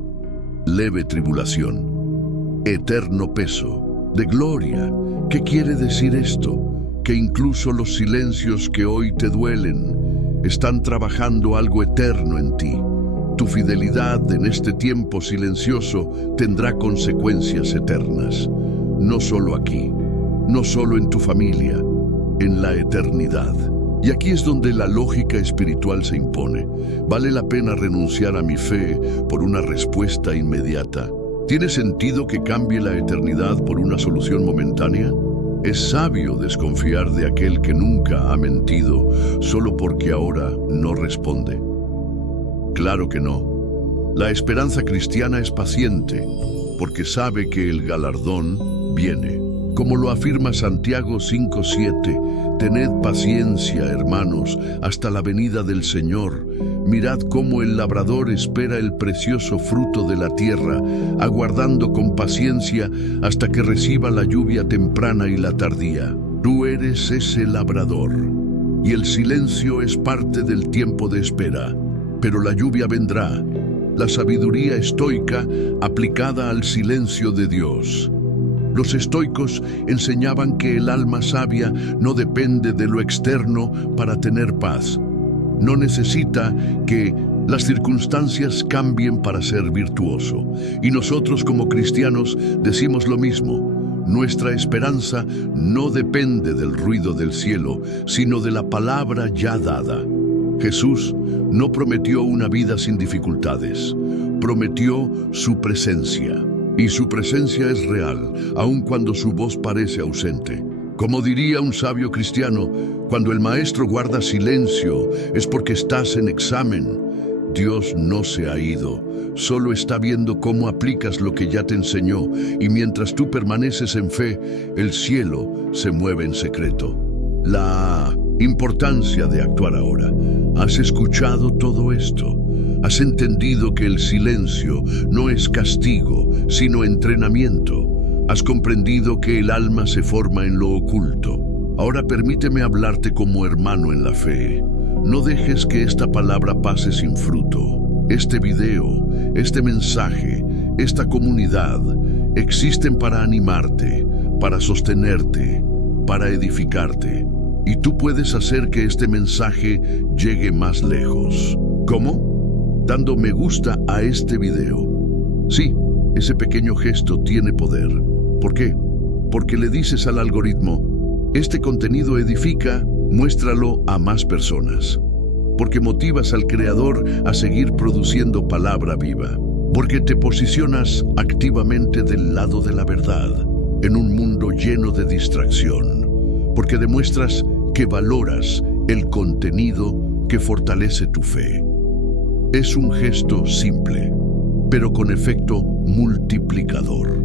Leve tribulación, eterno peso de gloria. ¿Qué quiere decir esto? Que incluso los silencios que hoy te duelen están trabajando algo eterno en ti. Tu fidelidad en este tiempo silencioso tendrá consecuencias eternas. No solo aquí, no solo en tu familia, en la eternidad. Y aquí es donde la lógica espiritual se impone. ¿Vale la pena renunciar a mi fe por una respuesta inmediata? ¿Tiene sentido que cambie la eternidad por una solución momentánea? Es sabio desconfiar de aquel que nunca ha mentido solo porque ahora no responde. Claro que no. La esperanza cristiana es paciente porque sabe que el galardón viene. Como lo afirma Santiago 5:7, tened paciencia, hermanos, hasta la venida del Señor. Mirad cómo el labrador espera el precioso fruto de la tierra, aguardando con paciencia hasta que reciba la lluvia temprana y la tardía. Tú eres ese labrador, y el silencio es parte del tiempo de espera. Pero la lluvia vendrá, la sabiduría estoica aplicada al silencio de Dios. Los estoicos enseñaban que el alma sabia no depende de lo externo para tener paz. No necesita que las circunstancias cambien para ser virtuoso. Y nosotros como cristianos decimos lo mismo. Nuestra esperanza no depende del ruido del cielo, sino de la palabra ya dada. Jesús no prometió una vida sin dificultades, prometió su presencia. Y su presencia es real, aun cuando su voz parece ausente. Como diría un sabio cristiano, cuando el maestro guarda silencio es porque estás en examen. Dios no se ha ido, solo está viendo cómo aplicas lo que ya te enseñó, y mientras tú permaneces en fe, el cielo se mueve en secreto. La importancia de actuar ahora. ¿Has escuchado todo esto? ¿Has entendido que el silencio no es castigo, sino entrenamiento? ¿Has comprendido que el alma se forma en lo oculto? Ahora permíteme hablarte como hermano en la fe. No dejes que esta palabra pase sin fruto. Este video, este mensaje, esta comunidad existen para animarte, para sostenerte, para edificarte. Y tú puedes hacer que este mensaje llegue más lejos. ¿Cómo? Dando me gusta a este video. Sí, ese pequeño gesto tiene poder. ¿Por qué? Porque le dices al algoritmo, este contenido edifica, muéstralo a más personas. Porque motivas al creador a seguir produciendo palabra viva. Porque te posicionas activamente del lado de la verdad, en un mundo lleno de distracción. Porque demuestras que valoras el contenido que fortalece tu fe. Es un gesto simple, pero con efecto multiplicador.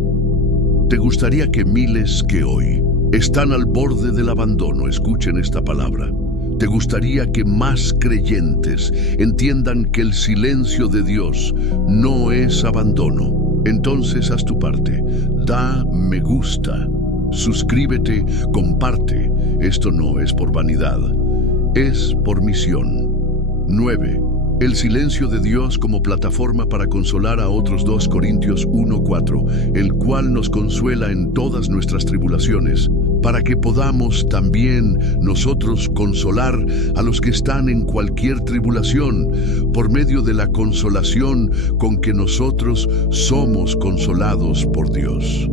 ¿Te gustaría que miles que hoy están al borde del abandono escuchen esta palabra? ¿Te gustaría que más creyentes entiendan que el silencio de Dios no es abandono? Entonces haz tu parte. Da me gusta. Suscríbete, comparte. Esto no es por vanidad, es por misión. 9. El silencio de Dios como plataforma para consolar a otros. 2 Corintios 1:4, el cual nos consuela en todas nuestras tribulaciones, para que podamos también nosotros consolar a los que están en cualquier tribulación, por medio de la consolación con que nosotros somos consolados por Dios.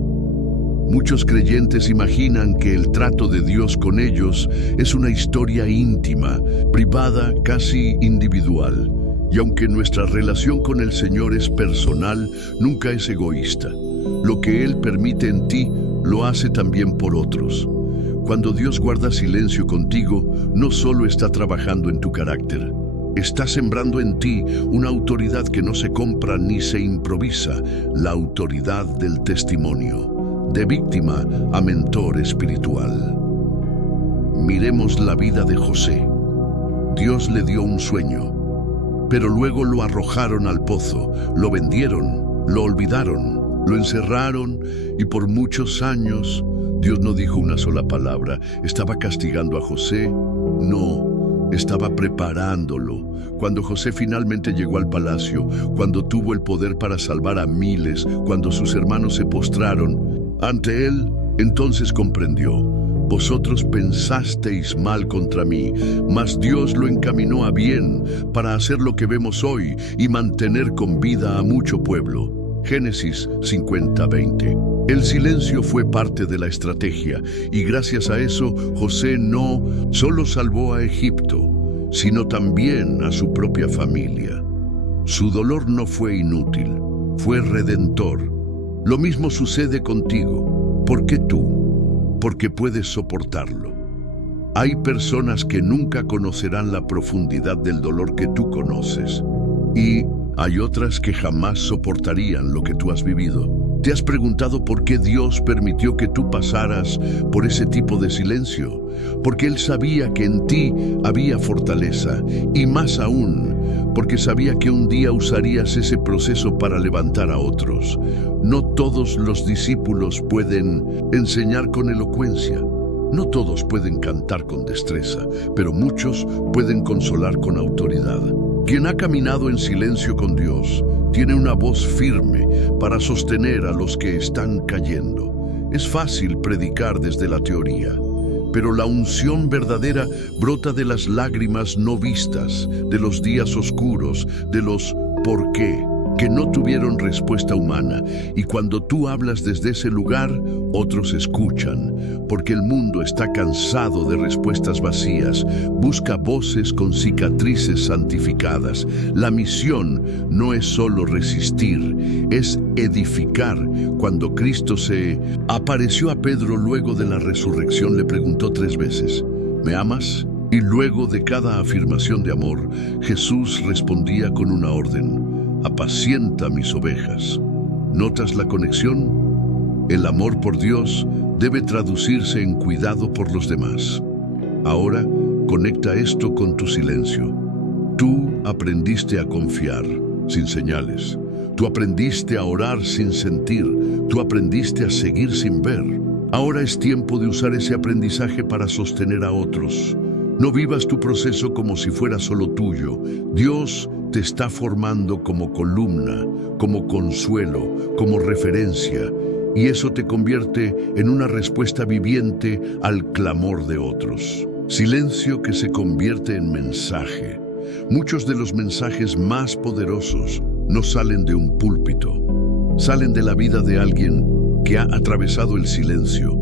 Muchos creyentes imaginan que el trato de Dios con ellos es una historia íntima, privada, casi individual. Y aunque nuestra relación con el Señor es personal, nunca es egoísta. Lo que Él permite en ti, lo hace también por otros. Cuando Dios guarda silencio contigo, no solo está trabajando en tu carácter, está sembrando en ti una autoridad que no se compra ni se improvisa, la autoridad del testimonio. De víctima a mentor espiritual. Miremos la vida de José. Dios le dio un sueño, pero luego lo arrojaron al pozo, lo vendieron, lo olvidaron, lo encerraron y por muchos años Dios no dijo una sola palabra. ¿Estaba castigando a José? No, estaba preparándolo. Cuando José finalmente llegó al palacio, cuando tuvo el poder para salvar a miles, cuando sus hermanos se postraron ante él, entonces comprendió. Vosotros pensasteis mal contra mí, mas Dios lo encaminó a bien para hacer lo que vemos hoy y mantener con vida a mucho pueblo. Génesis 50:20. El silencio fue parte de la estrategia y gracias a eso José no solo salvó a Egipto, sino también a su propia familia. Su dolor no fue inútil, fue redentor. Lo mismo sucede contigo. ¿Por qué tú? Porque puedes soportarlo. Hay personas que nunca conocerán la profundidad del dolor que tú conoces. Y hay otras que jamás soportarían lo que tú has vivido. ¿Te has preguntado por qué Dios permitió que tú pasaras por ese tipo de silencio? Porque Él sabía que en ti había fortaleza, y más aún, porque sabía que un día usarías ese proceso para levantar a otros. No todos los discípulos pueden enseñar con elocuencia. No todos pueden cantar con destreza, pero muchos pueden consolar con autoridad. Quien ha caminado en silencio con Dios tiene una voz firme para sostener a los que están cayendo. Es fácil predicar desde la teoría, pero la unción verdadera brota de las lágrimas no vistas, de los días oscuros, de los ¿por qué?, que no tuvieron respuesta humana. Y cuando tú hablas desde ese lugar, otros escuchan, porque el mundo está cansado de respuestas vacías. Busca voces con cicatrices santificadas. La misión no es solo resistir, es edificar. Cuando Cristo se apareció a Pedro luego de la resurrección, le preguntó 3 veces, ¿me amas? Y luego de cada afirmación de amor, Jesús respondía con una orden: apacienta mis ovejas. ¿Notas la conexión? El amor por Dios debe traducirse en cuidado por los demás. Ahora, conecta esto con tu silencio. Tú aprendiste a confiar sin señales. Tú aprendiste a orar sin sentir. Tú aprendiste a seguir sin ver. Ahora es tiempo de usar ese aprendizaje para sostener a otros. No vivas tu proceso como si fuera solo tuyo. Dios te está formando como columna, como consuelo, como referencia, y eso te convierte en una respuesta viviente al clamor de otros. Silencio que se convierte en mensaje. Muchos de los mensajes más poderosos no salen de un púlpito, salen de la vida de alguien que ha atravesado el silencio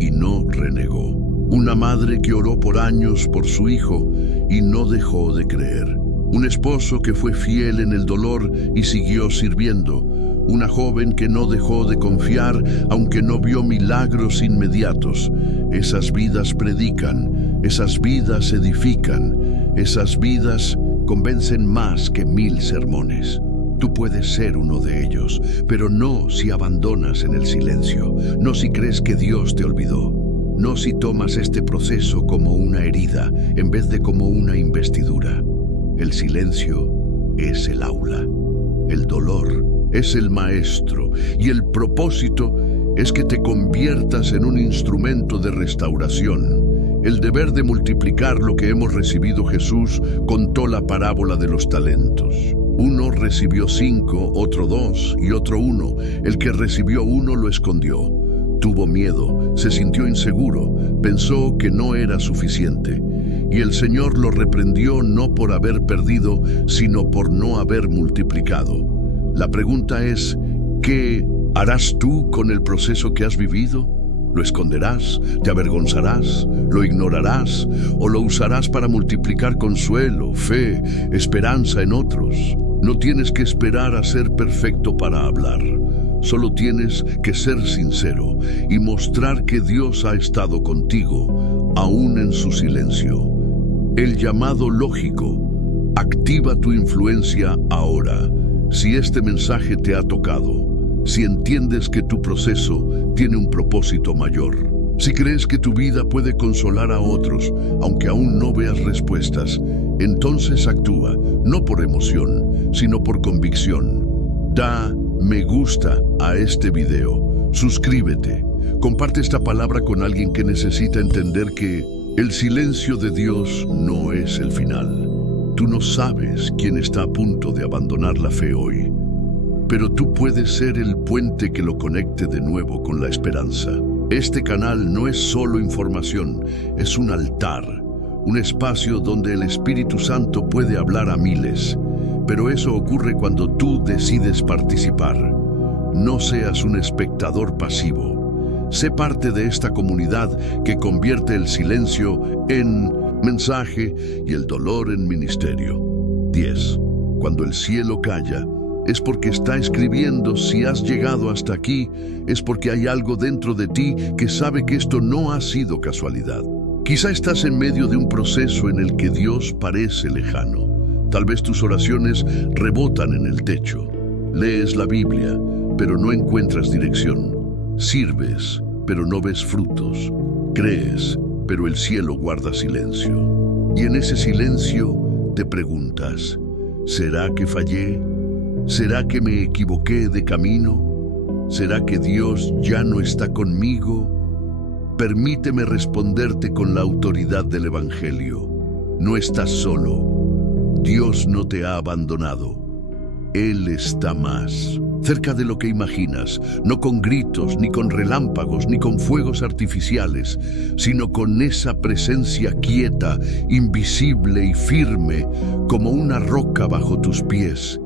y no renegó. Una madre que oró por años por su hijo y no dejó de creer. Un esposo que fue fiel en el dolor y siguió sirviendo. Una joven que no dejó de confiar aunque no vio milagros inmediatos. Esas vidas predican, esas vidas edifican, esas vidas convencen más que 1000 sermones. Tú puedes ser uno de ellos, pero no si abandonas en el silencio, no si crees que Dios te olvidó. No si tomas este proceso como una herida en vez de como una investidura. El silencio es el aula, el dolor es el maestro y el propósito es que te conviertas en un instrumento de restauración. El deber de multiplicar lo que hemos recibido. Jesús contó la parábola de los talentos. Uno recibió 5, otro 2 y otro 1. El que recibió 1 lo escondió. Tuvo miedo, se sintió inseguro, pensó que no era suficiente. Y el Señor lo reprendió no por haber perdido, sino por no haber multiplicado. La pregunta es, ¿qué harás tú con el proceso que has vivido? ¿Lo esconderás? ¿Te avergonzarás? ¿Lo ignorarás? ¿O lo usarás para multiplicar consuelo, fe, esperanza en otros? No tienes que esperar a ser perfecto para hablar. Solo tienes que ser sincero y mostrar que Dios ha estado contigo, aún en su silencio. El llamado lógico: activa tu influencia ahora. Si este mensaje te ha tocado, si entiendes que tu proceso tiene un propósito mayor, si crees que tu vida puede consolar a otros, aunque aún no veas respuestas, entonces actúa, no por emoción, sino por convicción. Da me gusta a este video, suscríbete, comparte esta palabra con alguien que necesita entender que el silencio de Dios no es el final. Tú no sabes quién está a punto de abandonar la fe hoy, pero tú puedes ser el puente que lo conecte de nuevo con la esperanza. Este canal no es solo información, es un altar, un espacio donde el Espíritu Santo puede hablar a miles. Pero eso ocurre cuando tú decides participar. No seas un espectador pasivo. Sé parte de esta comunidad que convierte el silencio en mensaje y el dolor en ministerio. 10. Cuando el cielo calla, es porque está escribiendo. Si has llegado hasta aquí, es porque hay algo dentro de ti que sabe que esto no ha sido casualidad. Quizá estás en medio de un proceso en el que Dios parece lejano. Tal vez tus oraciones rebotan en el techo. Lees la Biblia, pero no encuentras dirección. Sirves, pero no ves frutos. Crees, pero el cielo guarda silencio. Y en ese silencio te preguntas, ¿será que fallé? ¿Será que me equivoqué de camino? ¿Será que Dios ya no está conmigo? Permíteme responderte con la autoridad del Evangelio. No estás solo. Dios no te ha abandonado. Él está más cerca de lo que imaginas, no con gritos, ni con relámpagos, ni con fuegos artificiales, sino con esa presencia quieta, invisible y firme, como una roca bajo tus pies.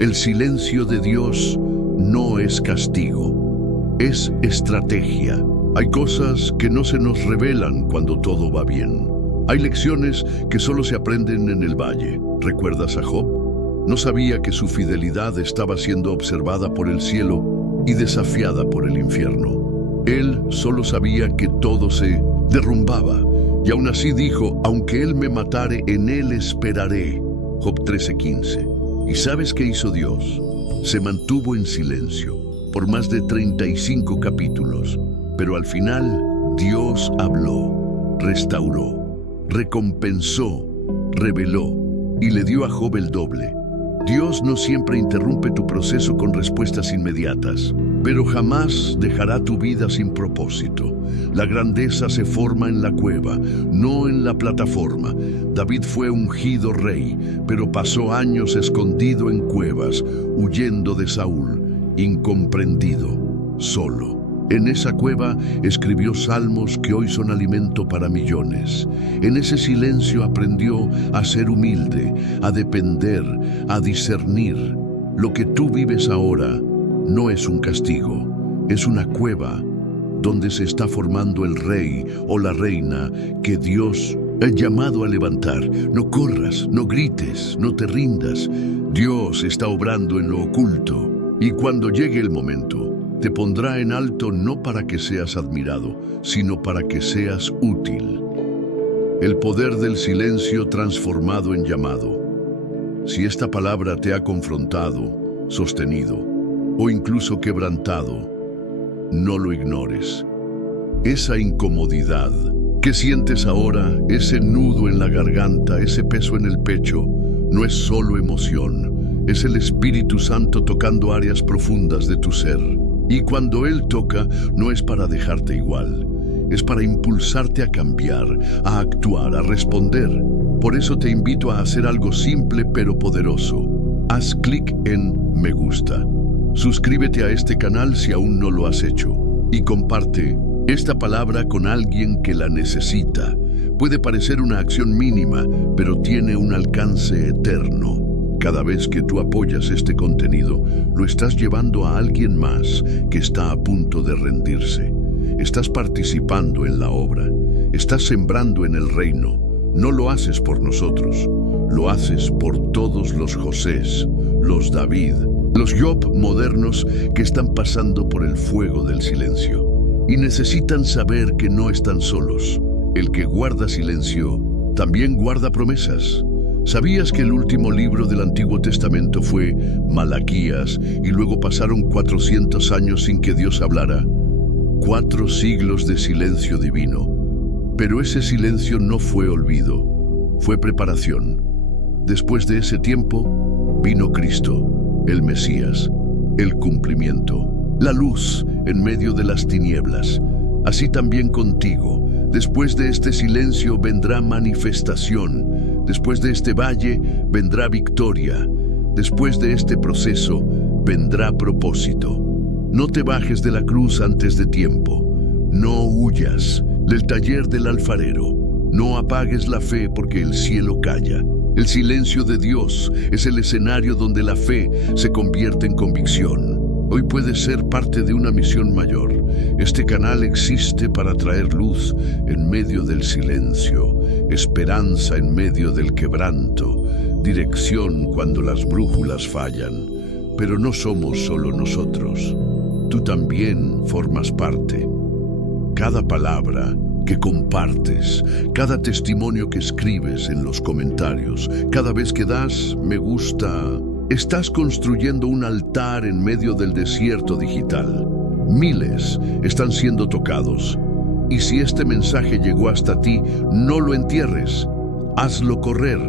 El silencio de Dios no es castigo, es estrategia. Hay cosas que no se nos revelan cuando todo va bien. Hay lecciones que solo se aprenden en el valle. ¿Recuerdas a Job? No sabía que su fidelidad estaba siendo observada por el cielo y desafiada por el infierno. Él solo sabía que todo se derrumbaba, y aún así dijo: aunque él me matare, en él esperaré. Job 13:15. ¿Y sabes qué hizo Dios? Se mantuvo en silencio por más de 35 capítulos, pero al final Dios habló, restauró, recompensó, reveló y le dio a Job el doble. Dios no siempre interrumpe tu proceso con respuestas inmediatas, pero jamás dejará tu vida sin propósito. La grandeza se forma en la cueva, no en la plataforma. David fue ungido rey, pero pasó años escondido en cuevas, huyendo de Saúl, incomprendido, solo. En esa cueva escribió salmos que hoy son alimento para millones. En ese silencio aprendió a ser humilde, a depender, a discernir. Lo que tú vives ahora no es un castigo, es una cueva donde se está formando el rey o la reina que Dios ha llamado a levantar. No corras, no grites, no te rindas. Dios está obrando en lo oculto, y cuando llegue el momento, te pondrá en alto no para que seas admirado, sino para que seas útil. El poder del silencio transformado en llamado. Si esta palabra te ha confrontado, sostenido o incluso quebrantado, no lo ignores. Esa incomodidad que sientes ahora, ese nudo en la garganta, ese peso en el pecho, no es solo emoción, es el Espíritu Santo tocando áreas profundas de tu ser. Y cuando Él toca, no es para dejarte igual, es para impulsarte a cambiar, a actuar, a responder. Por eso te invito a hacer algo simple pero poderoso. Haz clic en Me gusta. Suscríbete a este canal si aún no lo has hecho. Y comparte esta palabra con alguien que la necesita. Puede parecer una acción mínima, pero tiene un alcance eterno. Cada vez que tú apoyas este contenido, lo estás llevando a alguien más que está a punto de rendirse. Estás participando en la obra, estás sembrando en el reino. No lo haces por nosotros, lo haces por todos los Josés, los David, los Job modernos que están pasando por el fuego del silencio y necesitan saber que no están solos. El que guarda silencio también guarda promesas. ¿Sabías que el último libro del Antiguo Testamento fue Malaquías y luego pasaron 400 años sin que Dios hablara? 4 siglos de silencio divino. Pero ese silencio no fue olvido, fue preparación. Después de ese tiempo vino Cristo, el Mesías, el cumplimiento, la luz en medio de las tinieblas. Así también contigo. Después de este silencio vendrá manifestación. Después de este valle vendrá victoria. Después de este proceso vendrá propósito. No te bajes de la cruz antes de tiempo. No huyas del taller del alfarero. No apagues la fe porque el cielo calla. El silencio de Dios es el escenario donde la fe se convierte en convicción. Hoy puedes ser parte de una misión mayor. Este canal existe para traer luz en medio del silencio, esperanza en medio del quebranto, dirección cuando las brújulas fallan. Pero no somos solo nosotros. Tú también formas parte. Cada palabra que compartes, cada testimonio que escribes en los comentarios, cada vez que das me gusta, estás construyendo un altar en medio del desierto digital. Miles están siendo tocados. Y si este mensaje llegó hasta ti, no lo entierres. Hazlo correr.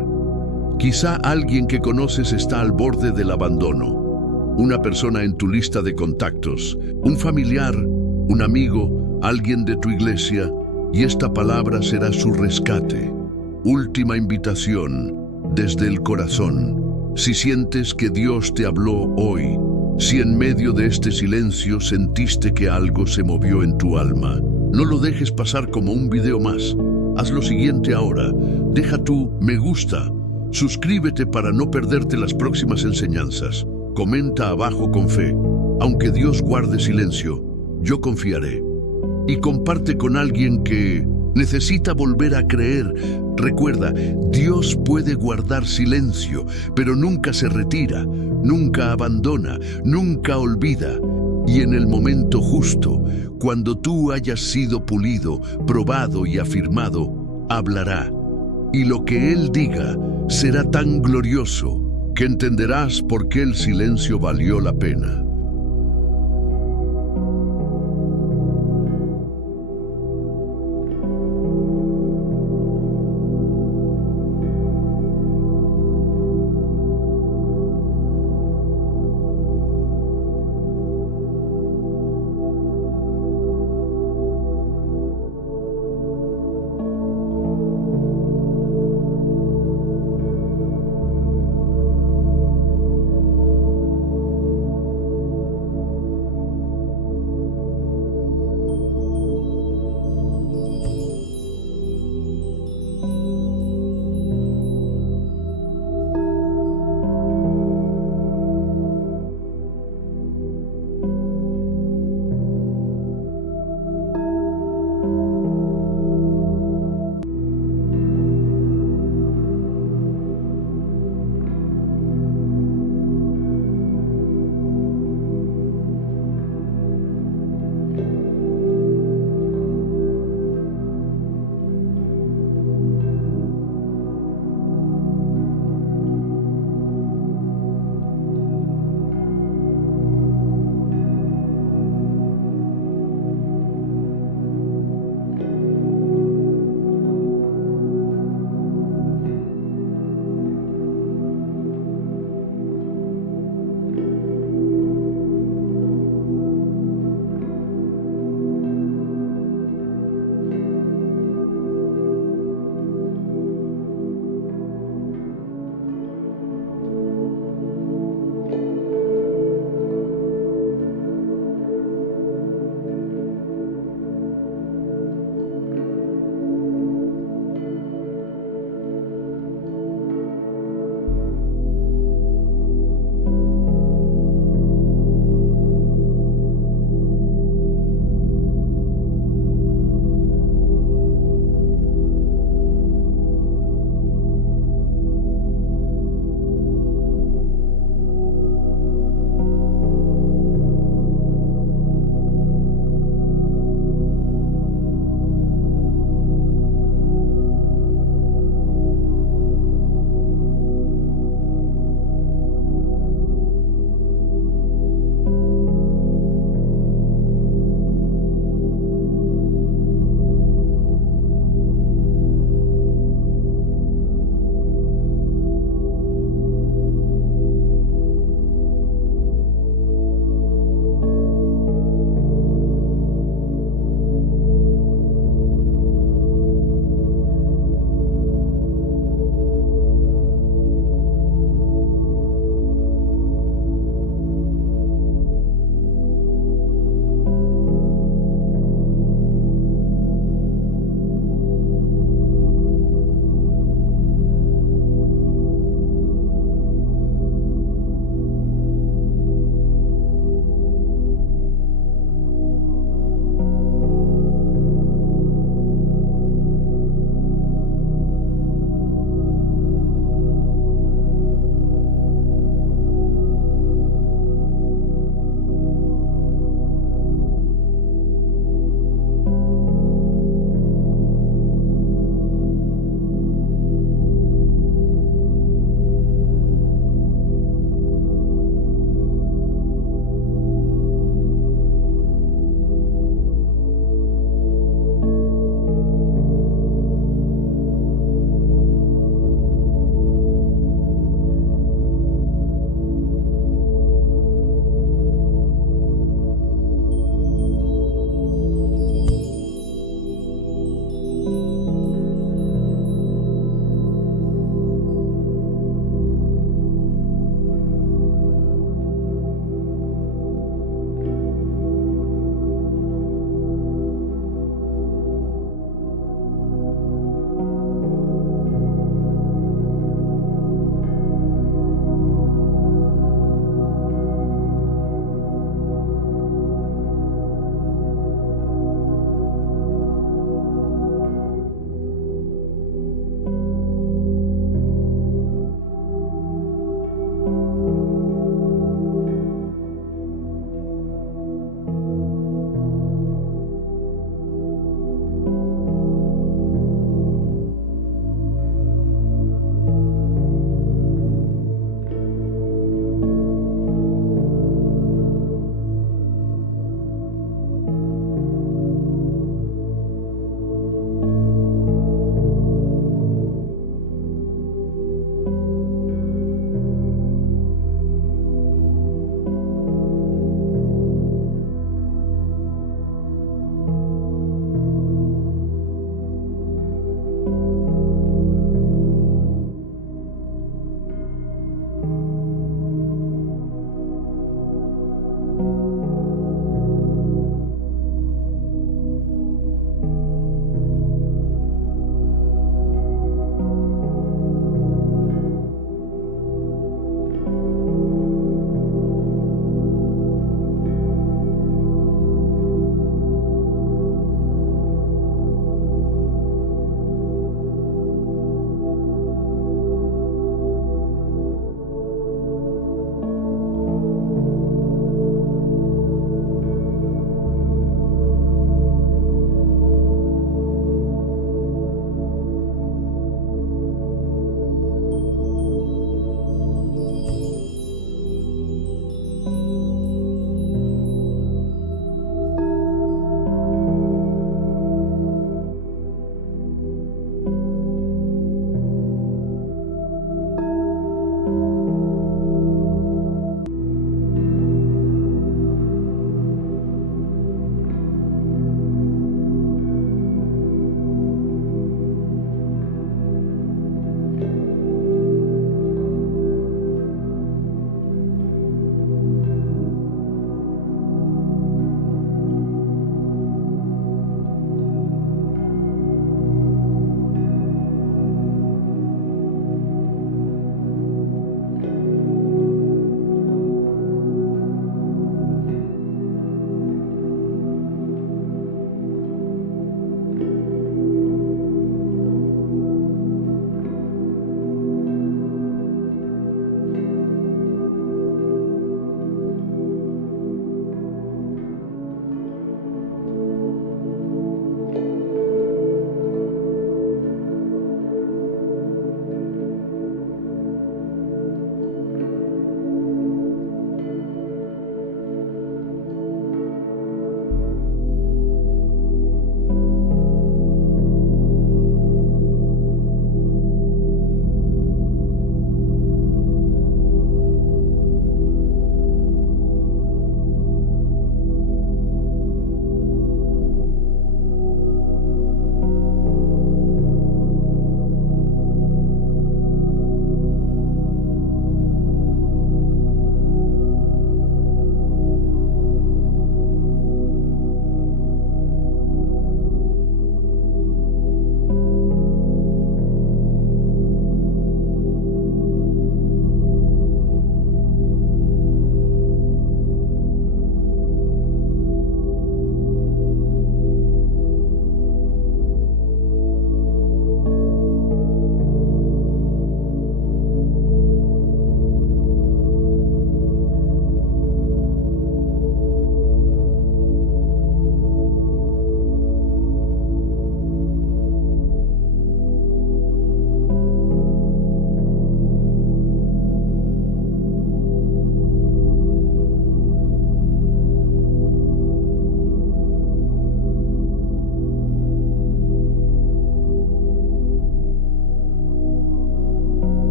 Quizá alguien que conoces está al borde del abandono. Una persona en tu lista de contactos, un familiar, un amigo, alguien de tu iglesia, y esta palabra será su rescate. Última invitación desde el corazón. Si sientes que Dios te habló hoy, si en medio de este silencio sentiste que algo se movió en tu alma, no lo dejes pasar como un video más. Haz lo siguiente ahora. Deja tu me gusta. Suscríbete para no perderte las próximas enseñanzas. Comenta abajo con fe: aunque Dios guarde silencio, yo confiaré. Y comparte con alguien que necesita volver a creer. Recuerda, Dios puede guardar silencio, pero nunca se retira, nunca abandona, nunca olvida. Y en el momento justo, cuando tú hayas sido pulido, probado y afirmado, hablará. Y lo que Él diga será tan glorioso que entenderás por qué el silencio valió la pena.